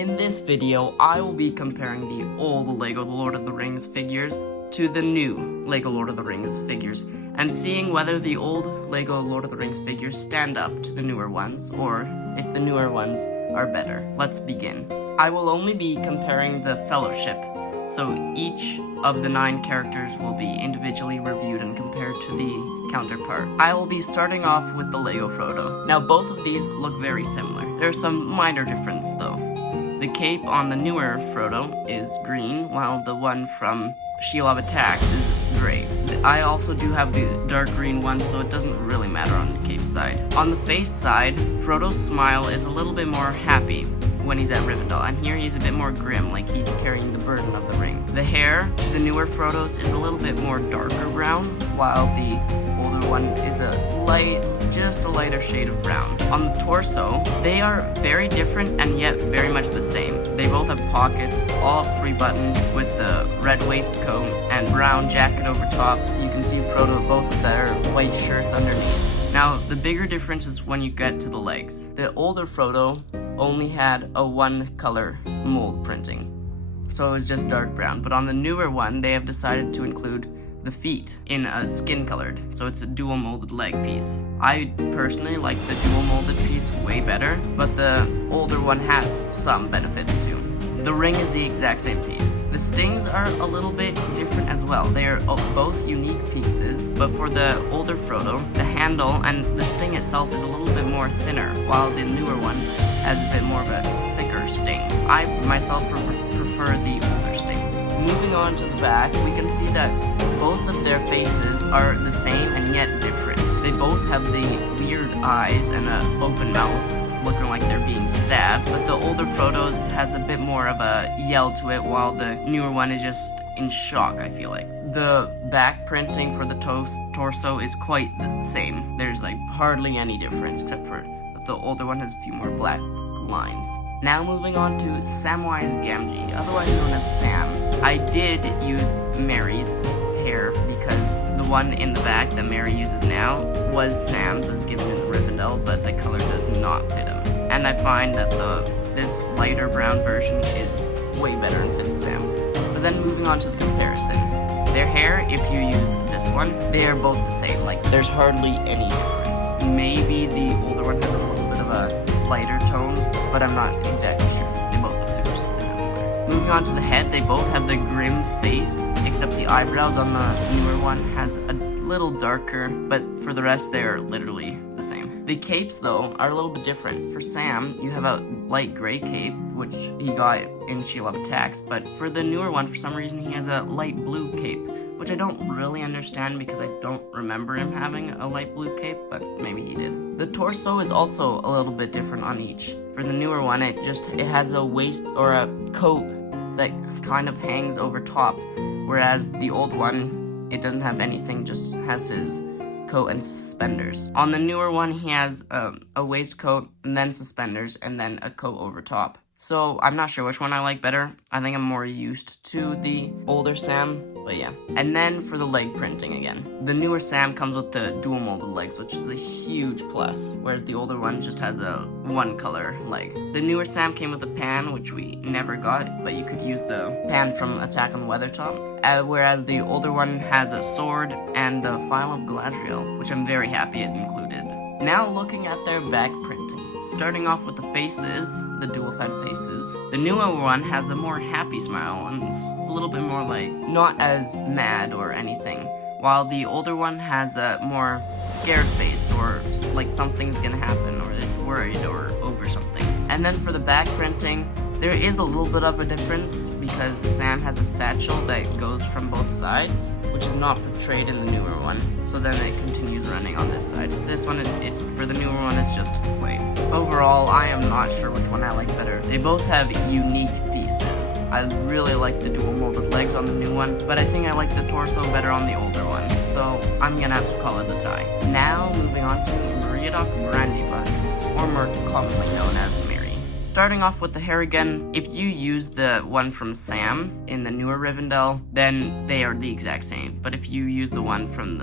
In this video, I will be comparing the old LEGO Lord of the Rings figures to the new LEGO Lord of the Rings figures, and seeing whether the old LEGO Lord of the Rings figures stand up to the newer ones, or if the newer ones are better. Let's begin. I will only be comparing the Fellowship, so each of the 9 characters will be individually reviewed and compared to the counterpart. I will be starting off with the Lego Frodo. Now both of these look very similar. There's some minor difference though. The cape on the newer Frodo is green, while the one from Shield of Attacks is gray. I also do have the dark green one, so it doesn't really matter on the cape side. On the face side, Frodo's smile is a little bit more happy when he's at Rivendell, and here he's a bit more grim, like he's carrying the burden of the ring. The hair, the newer Frodo's, is a little bit more darker brown, while the older one is just a lighter shade of brown. On the torso, they are very different and yet very much the same. They both have pockets, all have 3 buttons with the red waistcoat and brown jacket over top. You can see Frodo, both of their white shirts underneath. Now, the bigger difference is when you get to the legs. The older Frodo only had a 1-color mold printing, so it was just dark brown. But on the newer one, they have decided to include the feet in a skin colored, so it's a dual molded leg piece. I personally like the dual molded piece way better, but the older one has some benefits too. The ring is the exact same piece. The stings are a little bit different as well. They are both unique pieces, but for the older Frodo, the handle and the sting itself is a little bit more thinner, while the newer one has a bit more of a thicker sting. I myself prefer the older sting. Moving on to the back, we can see that both of their faces are the same and yet different. They both have the weird eyes and an open mouth, looking like they're being stabbed, but the older Frodo's has a bit more of a yell to it, while the newer one is just in shock, I feel like. The back printing for the torso is quite the same. There's like hardly any difference, except for the older one has a few more black lines. Now moving on to Samwise Gamgee, otherwise known as Sam. I did use Merry's hair because the one in the back that Merry uses now was Sam's as given in Rivendell, but the color does not fit him. And I find that this lighter brown version is way better and fits Sam. But then moving on to the comparison. Their hair, if you use this one, they are both the same. Like, there's hardly any difference. Maybe the older one has a little bit of a lighter tone, but I'm not exactly sure. They both look super similar. Moving on to the head, they both have the grim face, except the eyebrows on the newer one has a little darker, but for the rest they're literally the same. The capes though are a little bit different. For Sam, you have a light gray cape, which he got in Shield of Attacks, but for the newer one, for some reason he has a light blue cape, which I don't really understand because I don't remember him having a light blue cape, but maybe he did. The torso is also a little bit different on each. For the newer one, it has a waist or a coat that kind of hangs over top, whereas the old one, it doesn't have anything, just has his coat and suspenders. On the newer one, he has a waistcoat and then suspenders and then a coat over top. So I'm not sure which one I like better. I think I'm more used to the older Sam, but yeah. And then for the leg printing again. The newer Sam comes with the dual molded legs, which is a huge plus, whereas the older one just has a 1-color leg. The newer Sam came with a pan, which we never got, but you could use the pan from Attack on Weathertop, whereas the older one has a sword and the Phial of Galadriel, which I'm very happy it included. Now looking at their back printing. Starting off with the faces, the dual-side faces, the newer one has a more happy smile and it's a little bit more like not as mad or anything, while the older one has a more scared face or like something's gonna happen or is worried or over something. And then for the back printing, there is a little bit of a difference because Sam has a satchel that goes from both sides, which is not portrayed in the newer one. So then it continues running on this side. This one, it's for the newer one, it's just white. Overall, I am not sure which one I like better. They both have unique pieces. I really like the dual molded legs on the new one, but I think I like the torso better on the older one. So I'm gonna have to call it a tie. Now moving on to Meriadoc Brandybuck, or more commonly known as Merry. Starting off with the hair again, if you use the one from Sam in the newer Rivendell, then they are the exact same. But if you use the one from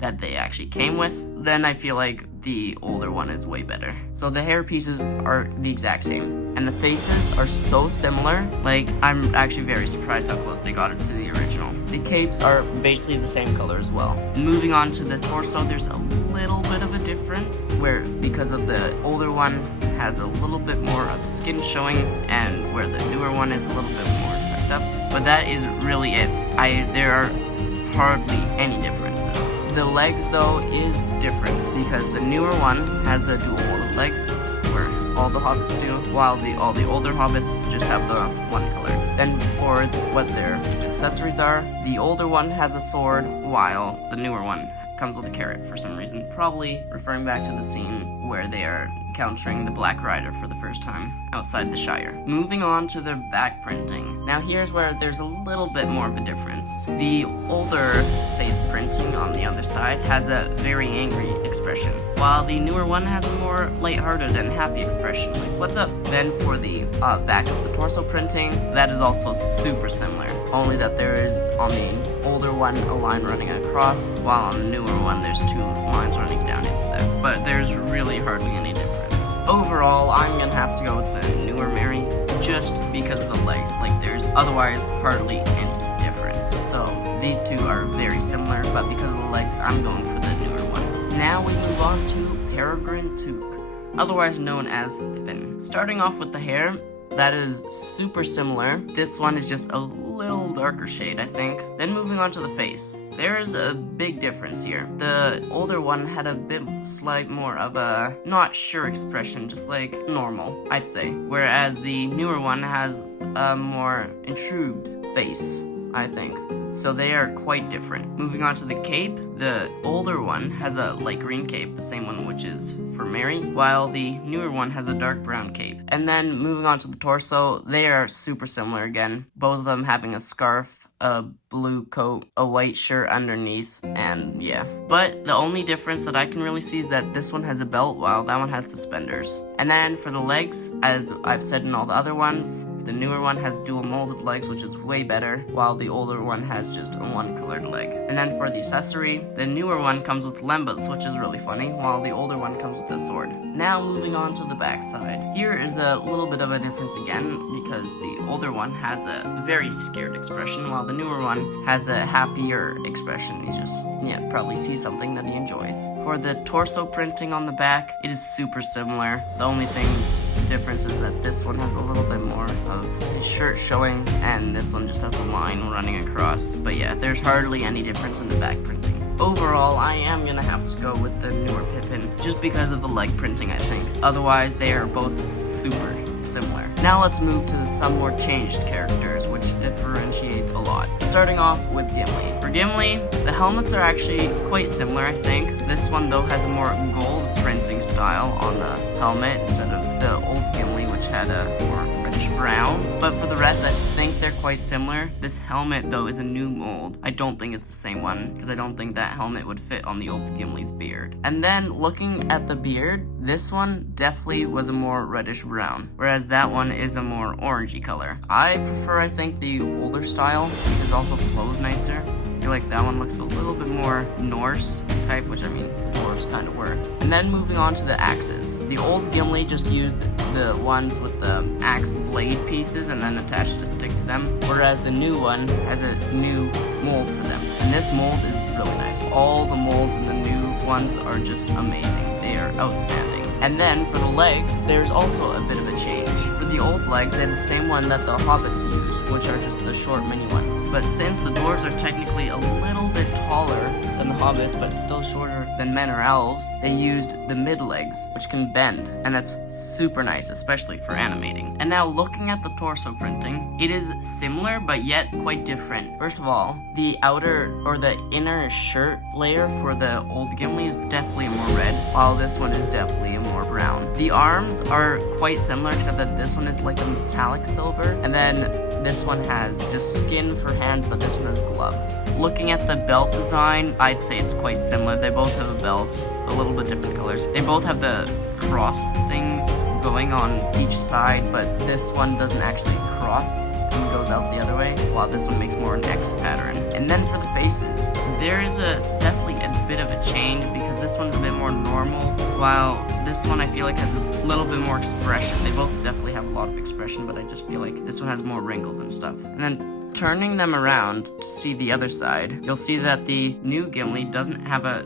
that they actually came with, then I feel like the older one is way better. So the hair pieces are the exact same. and the faces are so similar. Like, I'm actually very surprised how close they got it to the original. The capes are basically the same color as well. Moving on to the torso, there's a little bit of a difference where, because of the older one has a little bit more of the skin showing, and where the newer one is a little bit more tucked up. But that is really it. There are hardly any differences. The legs, though, is different because the newer one has the dual molded legs, where all the hobbits do, while all the older hobbits just have the one color. Then for what their accessories are, the older one has a sword, while the newer one comes with a carrot for some reason, probably referring back to the scene where they are encountering the Black Rider for the first time outside the Shire. Moving on to the back printing. Now here's where there's a little bit more of a difference. The older face printing on the other side has a very angry expression, while the newer one has a more lighthearted and happy expression, like, what's up? Then for the back of the torso printing, that is also super similar, only that there is on the older one a line running across, while on the newer one there's two lines running down into there. But there's really hardly any difference. Overall, I'm gonna have to go with the newer Merry, just because of the legs. Like, there's otherwise hardly any difference. So these two are very similar, but because of the legs, I'm going for the newer one. Now we move on to Peregrine Took, otherwise known as Pippin. Starting off with the hair, that is super similar. This one is just a little darker shade, I think. Then moving on to the face. There is a big difference here. The older one had a bit slight more of a not sure expression, just like normal, I'd say. Whereas the newer one has a more intrigued face, I think. So they are quite different. Moving on to the cape, the older one has a light green cape, the same one which is for Merry, while the newer one has a dark brown cape. And then moving on to the torso, they are super similar again, both of them having a scarf, a blue coat, a white shirt underneath, and yeah. But the only difference that I can really see is that this one has a belt while that one has suspenders. And then for the legs, as I've said in all the other ones, the newer one has dual molded legs, which is way better, while the older one has just a one colored leg. And then for the accessory, the newer one comes with lembas, which is really funny, while the older one comes with a sword. Now moving on to the back side. Here is a little bit of a difference again, because the older one has a very scared expression, while the newer one has a happier expression. He just, probably sees something that he enjoys. For the torso printing on the back, it is super similar. The only difference is that this one has a little bit more of his shirt showing, and this one just has a line running across. But yeah, there's hardly any difference in the back printing. Overall, I am gonna have to go with the newer Pippin, just because of the leg printing, I think. Otherwise, they are both super similar. Now let's move to some more changed characters, which differentiate a lot. Starting off with Gimli. For Gimli, the helmets are actually quite similar, I think. This one, though, has a more gold printing style on the helmet instead of the old Gimli, which had a more reddish brown. But for the rest, I think they're quite similar. This helmet, though, is a new mold. I don't think it's the same one, because I don't think that helmet would fit on the old Gimli's beard. And then, looking at the beard, this one definitely was a more reddish brown, whereas that one is a more orangey color. I prefer, I think, the older style, because it also flows nicer. I feel like that one looks a little bit more Norse type, which I mean, the dwarves kind of were. And then moving on to the axes. The old Gimli just used the ones with the axe blade pieces and then attached a stick to them, whereas the new one has a new mold for them. And this mold is really nice. All the molds in the new ones are just amazing. They are outstanding. And then for the legs, there's also a bit of a change. For the old legs, they have the same one that the hobbits used, which are just the short mini ones. But since the dwarves are technically a little bit taller than the hobbits, but still shorter than men or elves, they used the mid legs, which can bend, and that's super nice, especially for animating. And now looking at the torso printing, it is similar, but yet quite different. First of all, the outer or the inner shirt layer for the old Gimli is definitely more red, while this one is definitely more brown. The arms are quite similar, except that this one is like a metallic silver, and then this one has just skin for hands, but this one has gloves. Looking at the belt design, I'd say it's quite similar. They both have a belt, a little bit different colors. They both have the cross thing going on each side, but this one doesn't actually cross and goes out the other way, while this one makes more an X pattern. And then for the faces. There is definitely a bit of a change because this one's a bit more normal, while this one I feel like has a little bit more expression. They both definitely have a lot of expression, but I just feel like this one has more wrinkles and stuff. And then turning them around to see the other side, you'll see that the new Gimli doesn't have a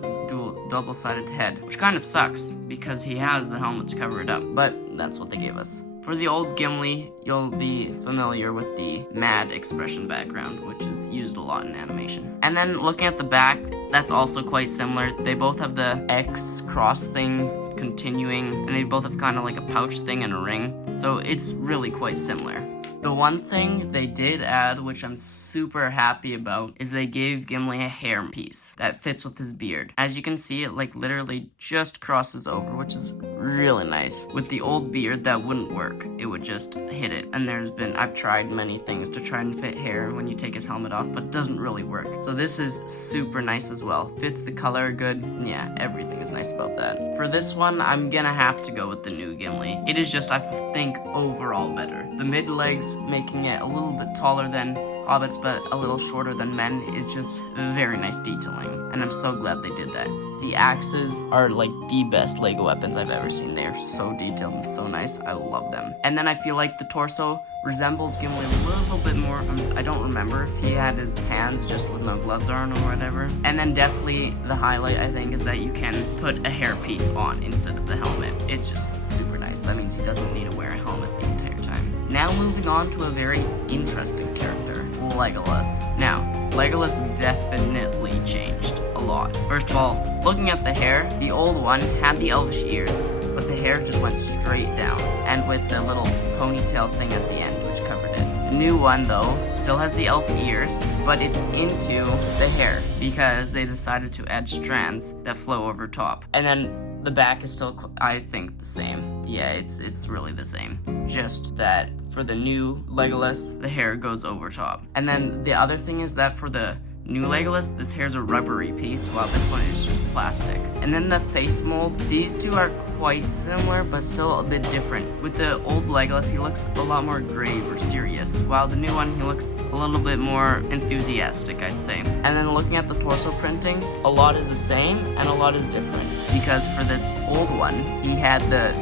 double-sided head, which kind of sucks because he has the helmet to cover it up, but that's what they gave us. For the old Gimli, you'll be familiar with the mad expression background, which is used a lot in animation. And then looking at the back, that's also quite similar. They both have the X cross thing continuing, and they both have kind of like a pouch thing and a ring, so it's really quite similar. The one thing they did add, which I'm super happy about, is they gave Gimli a hair piece that fits with his beard. As you can see, it like literally just crosses over, which is really nice. With the old beard, that wouldn't work. It would just hit it. And I've tried many things to try and fit hair when you take his helmet off, but it doesn't really work. So this is super nice as well. Fits the color good. Yeah, everything is nice about that. For this one, I'm gonna have to go with the new Gimli. It is just, I think, overall better. The mid legs making it a little bit taller than hobbits but a little shorter than men is just very nice detailing, and I'm so glad they did that. The axes are like the best Lego weapons I've ever seen. They are so detailed and so nice. I love them. And then I feel like the torso resembles Gimli a little bit more. I don't remember if he had his hands just with no gloves on or whatever. And then definitely the highlight, I think, is that you can put a hairpiece on instead of the helmet. It's just super nice. That means he doesn't need to wear a helmet the entire time. Now moving on to a very interesting character, Legolas. Now, Legolas definitely changed a lot. First of all, looking at the hair, the old one had the elvish ears, but the hair just went straight down, and with the little ponytail thing at the end, which covered it. The new one, though, still has the elf ears, but it's into the hair, because they decided to add strands that flow over top. And then the back is still, I think, the same. Yeah, it's really the same. Just that for the new Legolas, the hair goes over top. And then the other thing is that for the new Legolas, this hair's a rubbery piece, while this one is just plastic. And then the face mold, these two are quite similar, but still a bit different. With the old Legolas, he looks a lot more grave or serious, while the new one, he looks a little bit more enthusiastic, I'd say. And then looking at the torso printing, a lot is the same and a lot is different. Because for this old one, he had the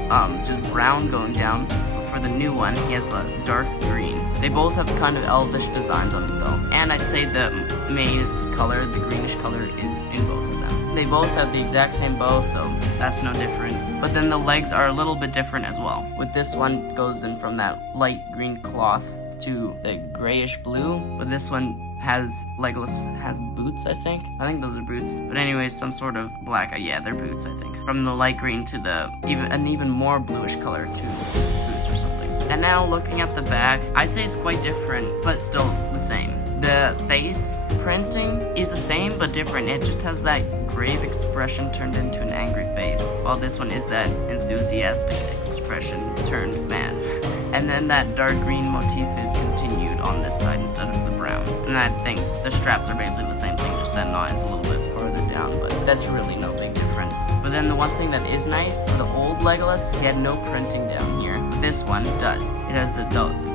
just brown going down. For the new one, he has the dark green. They both have kind of elvish designs on it though. And I'd say the main color, the greenish color, is in both of them. They both have the exact same bow, so that's no difference. But then the legs are a little bit different as well. With this one, goes in from that light green cloth to the grayish blue, but this one Legolas has boots, I think. I think those are boots. But anyways, some sort of black, yeah, they're boots, I think. From the light green to the even more bluish color to boots or something. And now looking at the back, I'd say it's quite different, but still the same. The face printing is the same, but different. It just has that grave expression turned into an angry face, while this one is that enthusiastic expression turned mad. And then that dark green motif is continued on this side instead of the brown. And I think the straps are basically the same thing, just that knot is a little bit farther down, but that's really no big difference. But then the one thing that is nice, for the old Legolas, he had no printing down here. But this one does. It has the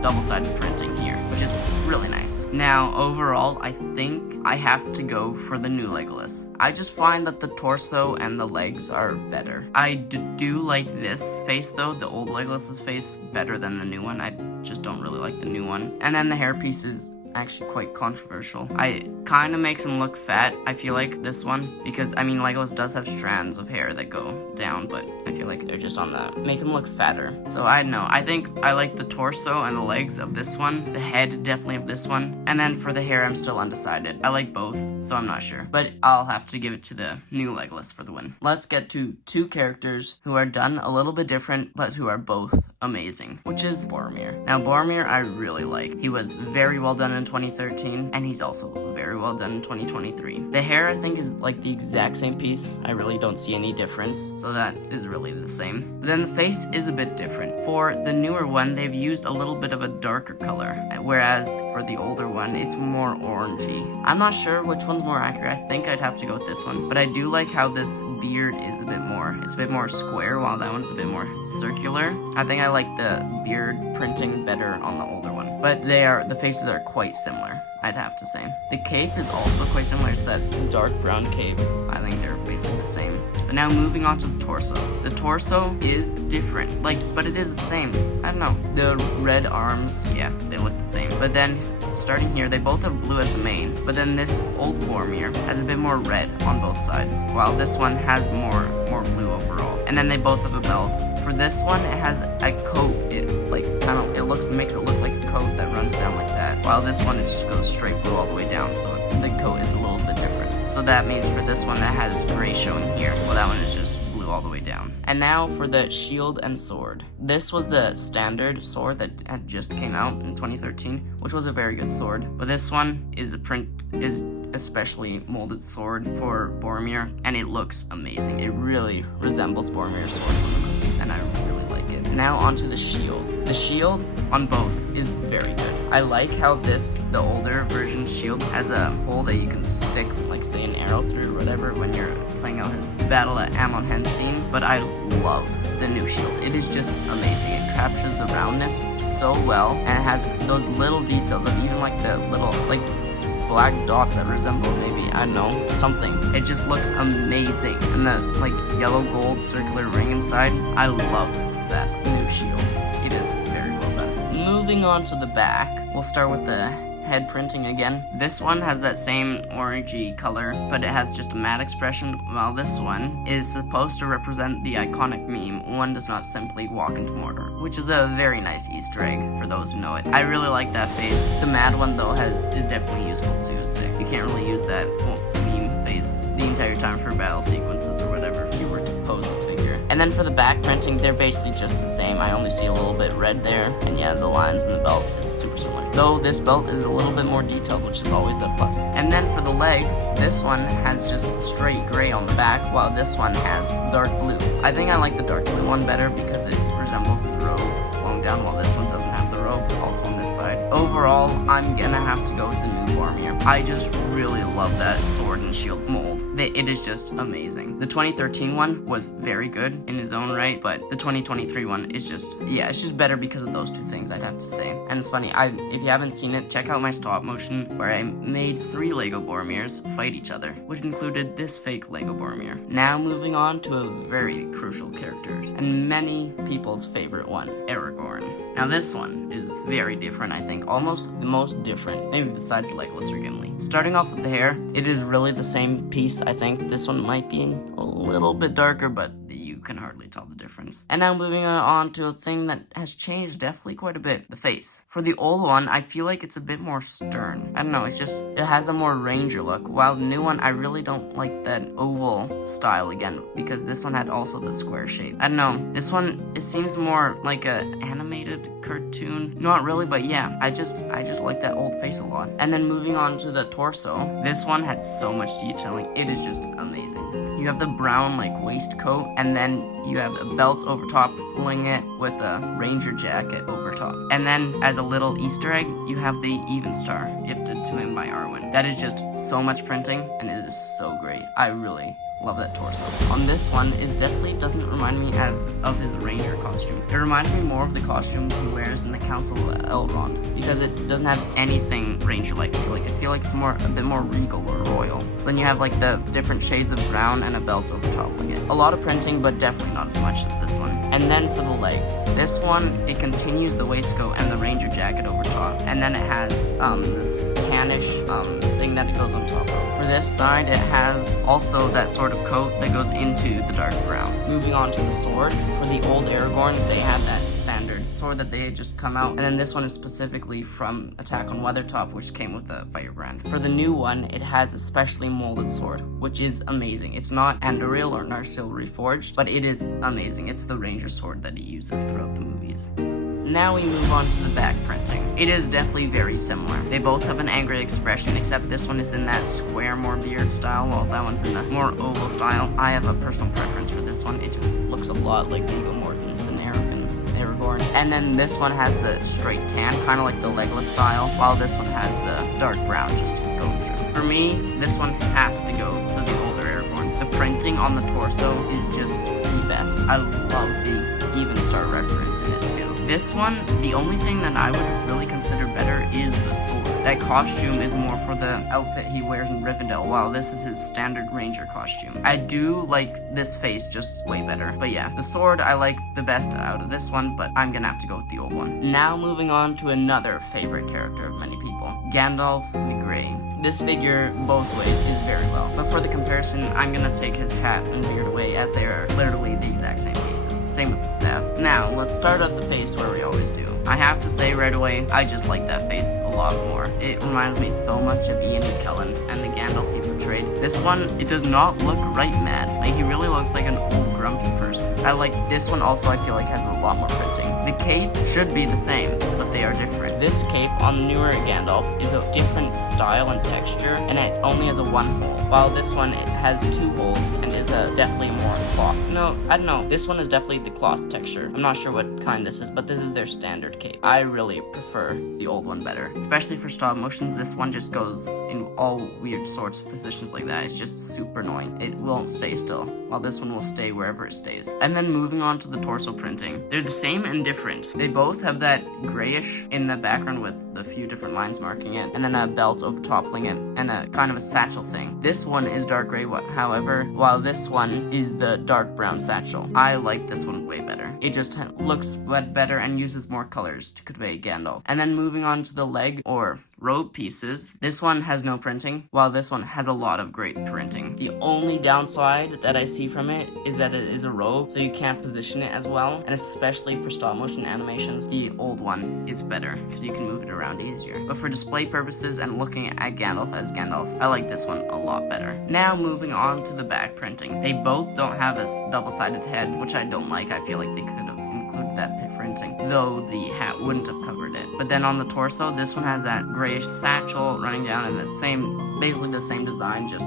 double-sided printing here, which is really nice. Now, overall, I think I have to go for the new Legolas. I just find that the torso and the legs are better. I do like this face, though, the old Legolas's face, better than the new one. I just don't really like the new one. And then the hairpiece is actually quite controversial. I kind of makes him look fat, I feel like, this one, because I mean Legolas does have strands of hair that go down, but I feel like they're just on the make him look fatter. So I don't know, I think I like the torso and the legs of this one, the head definitely of this one, and then for the hair I'm still undecided. I like both, so I'm not sure, but I'll have to give it to the new Legolas for the win. Let's get to two characters who are done a little bit different, but who are both amazing, which is Boromir. Now Boromir I really like. He was very well done in 2013, and he's also very well done in 2023. The hair I think is like the exact same piece. I really don't see any difference, so that is really the same. But then the face is a bit different. For the newer one, they've used a little bit of a darker color, whereas for the older one, it's more orangey. I'm not sure which one's more accurate. I think I'd have to go with this one, but I do like how this beard is a bit more, it's a bit more square, while that one's a bit more circular. I think I like the beard printing better on the older one. but the faces are quite similar, I'd have to say. The cape is also quite similar. It's that dark brown cape. I think they're basically the same. But now moving on to the torso. The torso is different, but it is the same. I don't know. The red arms, yeah, they look the same. But then starting here, they both have blue at the mane. But then this old Boromir has a bit more red on both sides, while this one has more blue overall. And then they both have a belt. For this one, it has a coat. It makes it look like a coat that runs down like that. While this one, it just goes straight blue all the way down. So the coat is a little bit different. So that means for this one, that has gray showing here. Well, that one is just blue all the way down. And now for the shield and sword. This was the standard sword that had just came out in 2013, which was a very good sword. But this one is especially molded sword for Boromir, and it looks amazing. It really resembles Boromir's sword from the movies, and I really like it. Now onto the shield. The shield on both is very good. I like how the older version shield has a hole that you can stick, like say an arrow through or whatever when you're playing out his battle at Amon Hen scene, but I love the new shield. It is just amazing. It captures the roundness so well, and it has those little details of even like the little black dots that resemble maybe, I don't know, something. It just looks amazing. And the yellow gold circular ring inside, I love that new shield. It is very well done. Moving on to the back, we'll start with the head printing again. This one has that same orangey color, but it has just a matte expression, while this one is supposed to represent the iconic meme, "One does not simply walk into Mordor," which is a very nice Easter egg for those who know it. I really like that face. The mad one though is definitely useful too, so you can't really use that meme face the entire time for battle sequences or whatever if you were to pose this figure. And then for the back printing, they're basically just the same. I only see a little bit red there, and yeah, the lines in the belt is super similar. Though this belt is a little bit more detailed, which is always a plus. And then for the legs, this one has just straight gray on the back, while this one has dark blue. I think I like the dark blue one better because it resembles his robe flowing down, while this one doesn't have the robe, also on this side. Overall, I'm gonna have to go with the new Boromir. I just really love that sword and shield mold. It is just amazing. The 2013 one was very good in his own right, but the 2023 one is just, yeah, it's just better because of those two things, I'd have to say. And it's funny, if you haven't seen it, check out my stop motion where I made 3 Lego Boromirs fight each other, which included this fake Lego Boromir. Now moving on to a very crucial characters, and many people's favorite one, Aragorn. Now this one is very different, I think, almost the most different, maybe besides Legolas or Gimli. Starting off with the hair, it is really the same piece. I think this one might be a little bit darker, but you can hardly tell the difference. And now moving on to a thing that has changed definitely quite a bit, the face. For the old one, I feel like it's a bit more stern. I don't know, it has a more ranger look, while the new one, I really don't like that oval style again, because this one had also the square shape. I don't know, this one, it seems more like a animated cartoon. Not really, but yeah, I just like that old face a lot. And then moving on to the torso, this one had so much detailing. It is just amazing. You have the brown waistcoat, and then you have a belt over top, pulling it with a ranger jacket over top. And then as a little Easter egg, you have the Even Star gifted to him by Arwen. That is just so much printing, and it is so great. I really love that torso. On this one, it definitely doesn't remind me of his ranger costume. It reminds me more of the costume he wears in the Council of Elrond, because it doesn't have anything ranger-like. I feel like it's a bit more regal or royal. So then you have the different shades of brown and a belt over toppling it. A lot of printing, but definitely not as much as this one. And then for the legs, this one, it continues the waistcoat and the ranger jacket over top, and then it has this tannish thing that it goes on top of. For this side, it has also that sort of coat that goes into the dark brown. Moving on to the sword, for the old Aragorn, they had that standard sword that they had just come out, and then this one is specifically from Attack on Weathertop, which came with a firebrand. For the new one, it has a specially molded sword, which is amazing. It's not Anduril or Narsil reforged, but it is amazing. It's the ranger sword that he uses throughout the movies. Now we move on to the back printing. It is definitely very similar. They both have an angry expression, except this one is in that square, more beard style, while that one's in the more oval style. I have a personal preference for this one. It just looks a lot like Viggo Mortensen and Aragorn. And then this one has the straight tan, kind of like the Legolas style, while this one has the dark brown just going through. For me, this one has to go to the older Aragorn. The printing on the torso is just the best. I love the Even Star reference in it too. This one, the only thing that I would really consider consider better is the sword. That costume is more for the outfit he wears in Rivendell, while this is his standard ranger costume. I do like this face just way better. But yeah, the sword I like the best out of this one, but I'm gonna have to go with the old one. Now moving on to another favorite character of many people, Gandalf the Grey. This figure, both ways, is very well. But for the comparison, I'm gonna take his hat and beard away, as they are literally the exact same pieces. Same with the staff. Now, let's start at the face where we always do. I have to say right away, I just like that face a lot more. It reminds me so much of Ian McKellen and the Gandalf he portrayed. This one, it does not look right mad. Like, he really looks like an old grumpy person. I like this one also, I feel like has a lot more printing. The cape should be the same, but they are different. This cape on the newer Gandalf is a different style and texture, and it only has a one hole, while this one, it has two holes and is definitely more cloth. No, I don't know. This one is definitely the cloth texture. I'm not sure what kind this is, but this is their standard cape. I really prefer the old one better. Especially for stop motions, this one just goes in all weird sorts of positions like that. It's just super annoying. It won't stay still, while this one will stay wherever it stays. And then moving on to the torso printing. They're the same and different. They both have that grayish in the background with the few different lines marking it, and then a belt over toppling it, and a kind of a satchel thing. This one is dark gray, however, while this one is the dark brown satchel. I like this one way better. It just looks better and uses more colors to convey Gandalf. And then moving on to the leg or robe pieces, this one has no printing, while this one has a lot of great printing. The only downside that I see from it is that it is a robe, so you can't position it as well, and especially for stop motion animations, the old one is better because you can move it around easier. But for display purposes and looking at Gandalf as Gandalf, I like this one a lot better. Now moving on to the back printing. They both don't have this double-sided head, which I don't like. I feel like they could have included that printing, though the hat wouldn't have covered it. But then on the torso, this one has that grayish satchel running down and basically the same design, just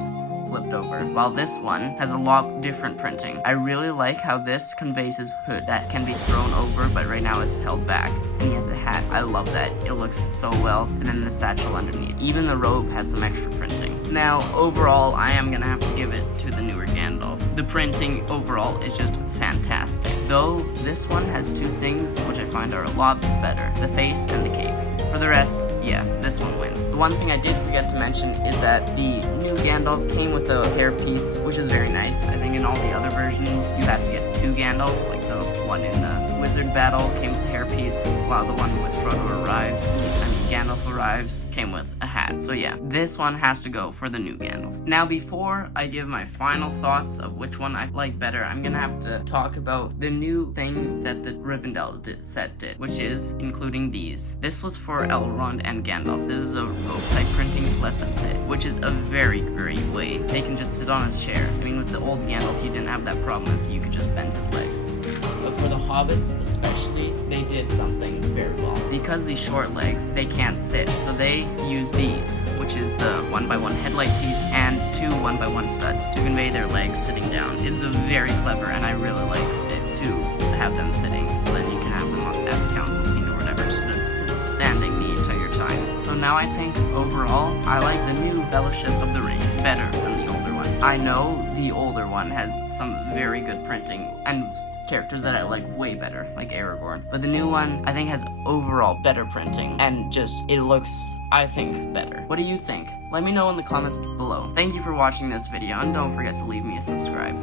flipped over, while this one has a lot different printing. I really like how this conveys his hood that can be thrown over, but right now it's held back, and he has a hat. I love that. It looks so well, and then the satchel underneath. Even the robe has some extra printing. Now, overall, I am gonna have to give it to the newer Gandalf. The printing overall is just fantastic, though this one has two things which I find are a lot better, the face and the cape. For the rest, yeah, this one wins. The one thing I did forget to mention is that the new Gandalf came with a hairpiece, which is very nice. I think in all the other versions, you had to get two Gandalfs, like the one in the wizard battle came with a hairpiece, while the one with Frodo Gandalf arrives, came with a hat. So yeah, this one has to go for the new Gandalf. Now, before I give my final thoughts of which one I like better, I'm gonna have to talk about the new thing that the Rivendell set did, which is including these. This was for Elrond and Gandalf. This is a robe type printing to let them sit, which is a very great way. They can just sit on a chair. I mean, with the old Gandalf, you didn't have that problem, so you could just bend his legs. But for the hobbits especially, they did something very well. Because these short legs, they can't sit, so they use these, which is the 1x1 headlight piece and two 1x1 studs to convey their legs sitting down. It's a very clever, and I really like it to have them sitting, so then you can have them at the council scene or whatever, instead of standing the entire time. So now I think overall, I like the new Fellowship of the Ring better than the older one. I know the older one has some very good printing and characters that I like way better, like Aragorn. But the new one, I think, has overall better printing, and just, it looks, I think, better. What do you think? Let me know in the comments below. Thank you for watching this video, and don't forget to leave me a subscribe.